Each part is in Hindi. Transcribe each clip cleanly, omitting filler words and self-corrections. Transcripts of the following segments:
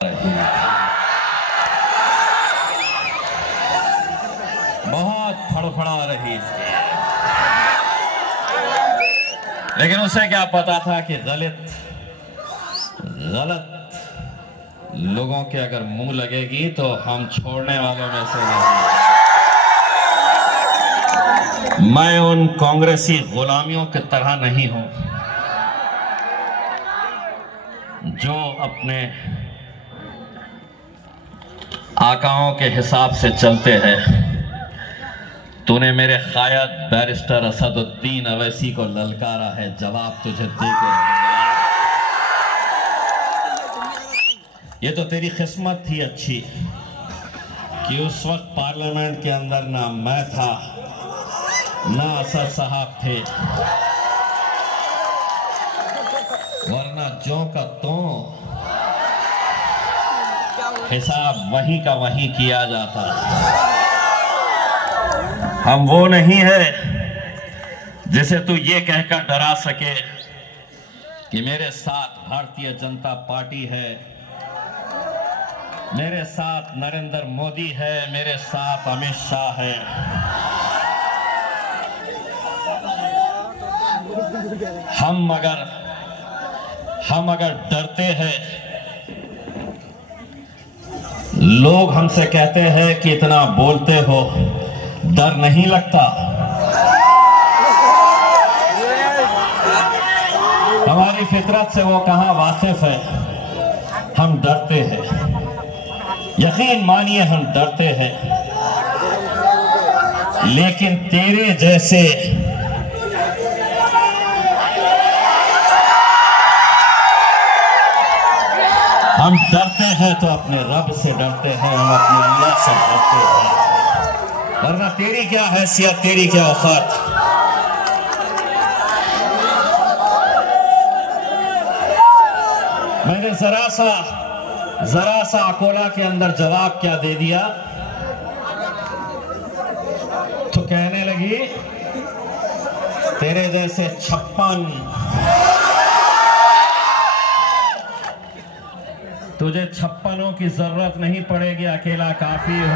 बहुत फड़फड़ा रही थी, लेकिन उसे क्या पता था कि गलत लोगों के अगर मुंह लगेगी तो हम छोड़ने वालों में से नहीं। मैं उन कांग्रेसी गुलामियों की तरह नहीं हूं जो अपने आकाओं के हिसाब से चलते हैं। तूने मेरे कायद बैरिस्टर असदुद्दीन अवैसी को ललकारा है, जवाब तुझे दे के रहूंगा। ये तो तेरी किस्मत थी अच्छी कि उस वक्त पार्लियामेंट के अंदर ना मैं था ना असद साहब थे, वरना ज्यों का त्यों हिसाब वहीं का वहीं किया जाता। हम वो नहीं है जिसे तू ये कहकर डरा सके कि मेरे साथ भारतीय जनता पार्टी है, मेरे साथ नरेंद्र मोदी है, मेरे साथ अमित शाह है। हम अगर डरते हैं, लोग हमसे कहते हैं कि इतना बोलते हो, डर नहीं लगता। हमारी फितरत से वो कहां वाकिफ है। हम डरते हैं, यकीन मानिए हम डरते हैं, लेकिन तेरे जैसे हम डरते हैं तो अपने रब से डरते हैं, हम अपने अल्लाह से डरते हैं, वरना तेरी क्या हैसियत, तेरी क्या औकात। मैंने जरा सा अकोला के अंदर जवाब क्या दे दिया तो कहने लगी तेरे जैसे 56, तुझे 56 की जरूरत नहीं पड़ेगी, अकेला काफी हो।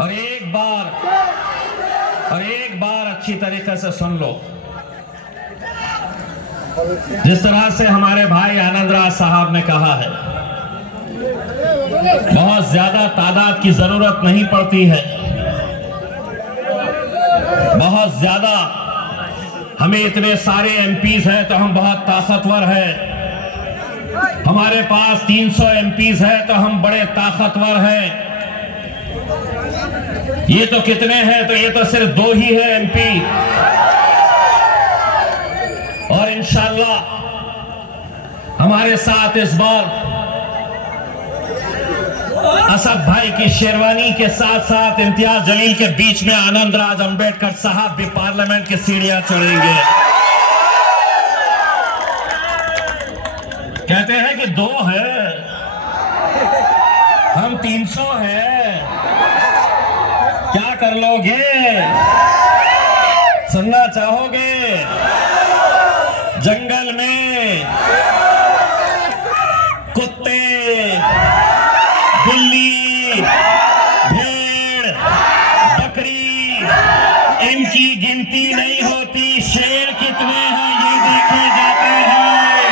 और एक बार अच्छी तरीके से सुन लो, जिस तरह से हमारे भाई आनंद राज साहब ने कहा है, बहुत ज्यादा तादाद की जरूरत नहीं पड़ती है, बहुत ज्यादा हमें इतने सारे एमपीज हैं तो हम बहुत ताकतवर हैं, हमारे पास 300 एमपीज है तो हम बड़े ताकतवर हैं। ये तो कितने हैं, तो ये तो सिर्फ 2 ही है एमपी, और इंशाल्लाह हमारे साथ इस बार असद भाई की शेरवानी के साथ साथ इम्तियाज जलील के बीच में आनंद राज अंबेडकर साहब भी पार्लियामेंट की सीढ़ियां चढ़ेंगे। कहते हैं कि 2 है, हम 300 हैं, क्या कर लोगे? सुनना चाहोगे? जंगल में कुत्ते, बिल्ली, भेड़, बकरी, इनकी गिनती नहीं होती, शेर कितने हैं ये देखे जाते हैं।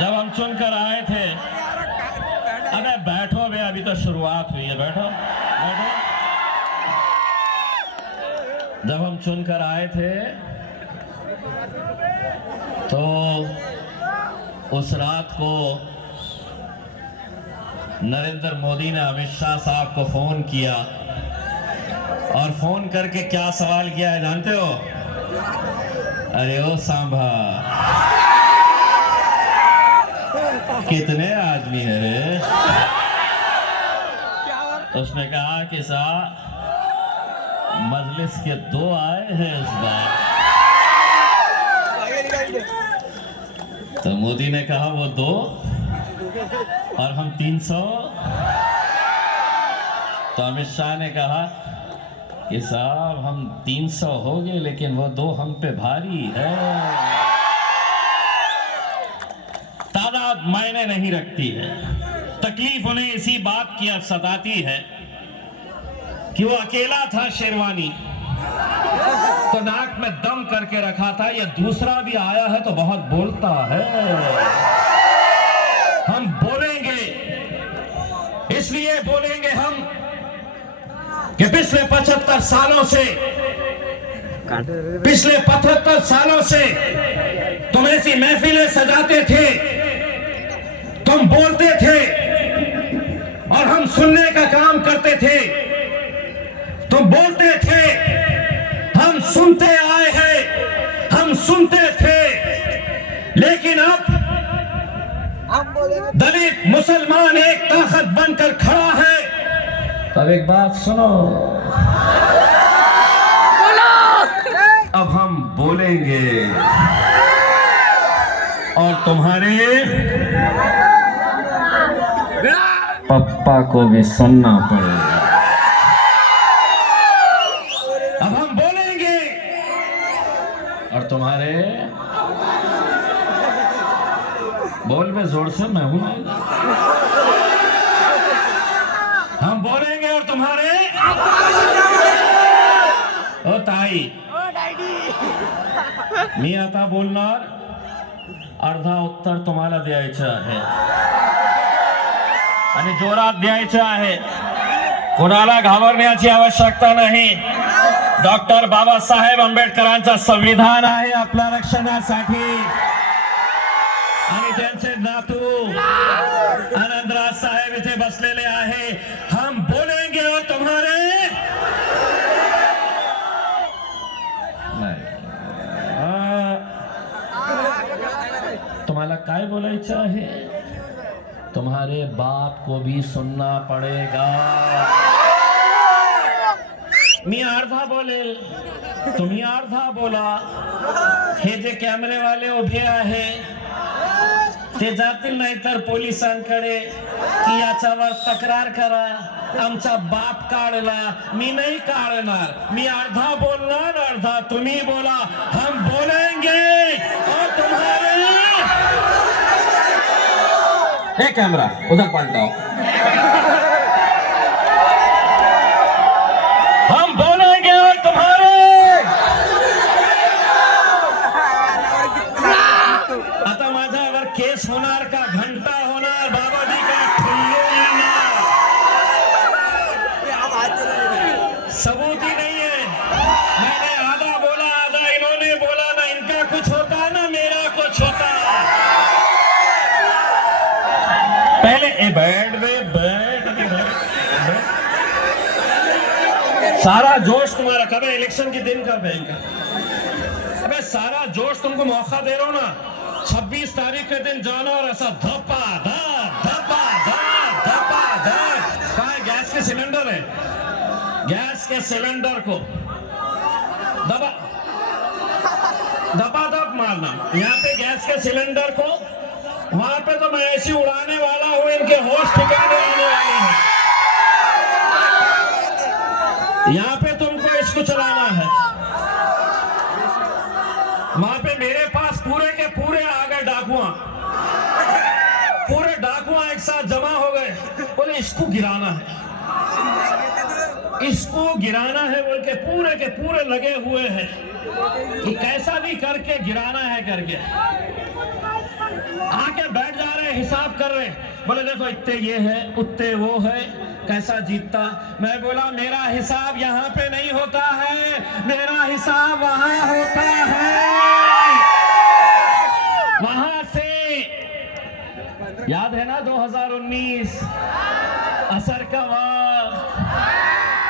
जब हम चुनकर आए थे, अरे बैठो बे, अभी तो शुरुआत हुई है, बैठो। जब हम चुनकर आए थे तो उस रात को नरेंद्र मोदी ने अमित शाह साहब को फोन किया, और फोन करके क्या सवाल किया है जानते हो? अरे ओ सांभा, कितने आदमी है रे? उसने कहा कि साहब मजलिस के 2 आए हैं इस बार। तो मोदी ने कहा वो 2 और हम 300। तो अमित शाह ने कहा कि साहब हम 300 हो गए लेकिन वो 2 हम पे भारी है। तादाद मायने नहीं रखती है। तकलीफ उन्हें इसी बात की अब सताती है कि वो अकेला था शेरवानी, तो नाक में दम करके रखा था। ये दूसरा भी आया है तो बहुत बोलता है। हम बोलेंगे, इसलिए बोलेंगे हम कि पिछले 75 सालों से तुम ऐसी महफिलें सजाते थे, तुम बोलते थे और हम सुनने का काम करते थे। तुम बोलते थे, हम सुनते आए हैं, हम सुनते थे। लेकिन अब दलित मुसलमान एक ताकत बनकर खड़ा है। तब एक बात सुनो, अब हम बोलेंगे और तुम्हारे पप्पा को भी सुनना पड़ेगा। अब हम बोलेंगे और तुम्हारे बोल में जोर से मैं हूं। हम बोलेंगे और तुम्हारे ओ ताई मी आता बोलणार, अर्धा उत्तर तुम्हाला द्यायचं आहे आणि जोरात द्यायचं आहे। कोणाला घाबरण्याची आवश्यकता नाही। डॉक्टर बाबासाहेब आंबेडकरांचं संविधान आहे आपल्या रक्षणासाठी आणि त्यांचे नातू आनंदराज साहेब इथे बसलेले आहे। हम बोलेंगे और तुम्हारे तुम्हाला काय बोलायचं आहे? तुम्हारे बाप को भी सुनना पड़ेगा। मी अर्धा बोलेल, तुम्ही अर्धा बोला। हे जे कॅमेरेवाले उभे आहे ते जातील नाहीतर पोलिसांकडे की याच्यावर तक्रार करा, आमचा बाप काढला। मी नाही काढणार, मी अर्धा बोलणार, अर्धा तुम्ही बोला। हम बोलेंगे और तुम्हारे कैमरा उधर पलटाओ। हम बोलेंगे और तुम्हारे आता माझ्यावर केस होणार का, घंटा होणार, बाबाजी का ठुल्लू येणार, सबूत ही नहीं है। मैंने आधा बोला, आधा इन्होंने बोला, ना इनका कुछ होता ना मेरा कुछ होता। पहले बैठ सारा जोश तुम्हारा कब है? इलेक्शन के दिन कब है इनका? अबे सारा जोश तुमको मौका दे रहा हूं ना। 26 तारीख के दिन जाना और ऐसा धपा धप धपा धप धपा धप। कहाँ है? गैस के सिलेंडर है, गैस के सिलेंडर को दबा धपा धप मारना। यहाँ पे गैस के सिलेंडर को, वहां पे तो मैं ऐसी उड़ाने वाला हूं इनके होश ठिकाने आने वाले हैं। यहाँ पे तुमको इसको चलाना है। वहां पे मेरे पास पूरे के पूरे आ गए डाकुआ, पूरे डाकुआ एक साथ जमा हो गए। बोले इसको गिराना है, इसको गिराना है बोल के पूरे लगे हुए हैं कि कैसा भी करके गिराना है करके। आके बैठ जा रहे, हिसाब कर रहे। बोले देखो इतने ये है, उतने वो है, कैसा जीतता। मैं बोला मेरा हिसाब यहाँ पे नहीं होता है, मेरा हिसाब वहां होता है। वहां से याद है ना 2019 असर का वक्त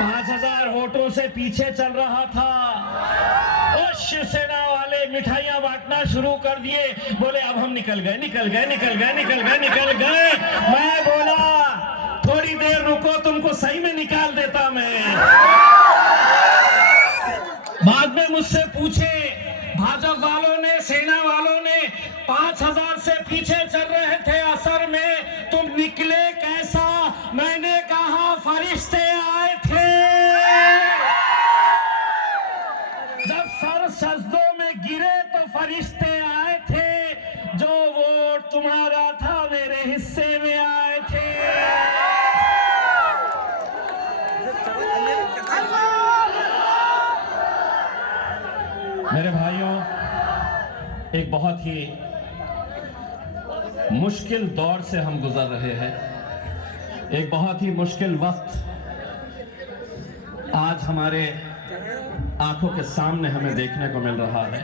5000 वोटों से पीछे चल रहा था और शिवसेना वाले मिठाइयां बांटना शुरू कर दिए। बोले अब हम निकल गए। मैं बोला थोड़ी देर रुको, तुमको सही में निकाल देता मैं। बाद में मुझसे पूछे भाजपा वालों ने, सेना वालों ने 5000 से पीछे चल रहे थे असर में, तुम निकले कैसा? मैंने कहा फरिश्ते आए तुम्हारा था मेरे हिस्से में आए थे। मेरे भाइयों, एक बहुत ही मुश्किल दौर से हम गुजर रहे हैं। एक बहुत ही मुश्किल वक्त आज हमारे आंखों के सामने हमें देखने को मिल रहा है।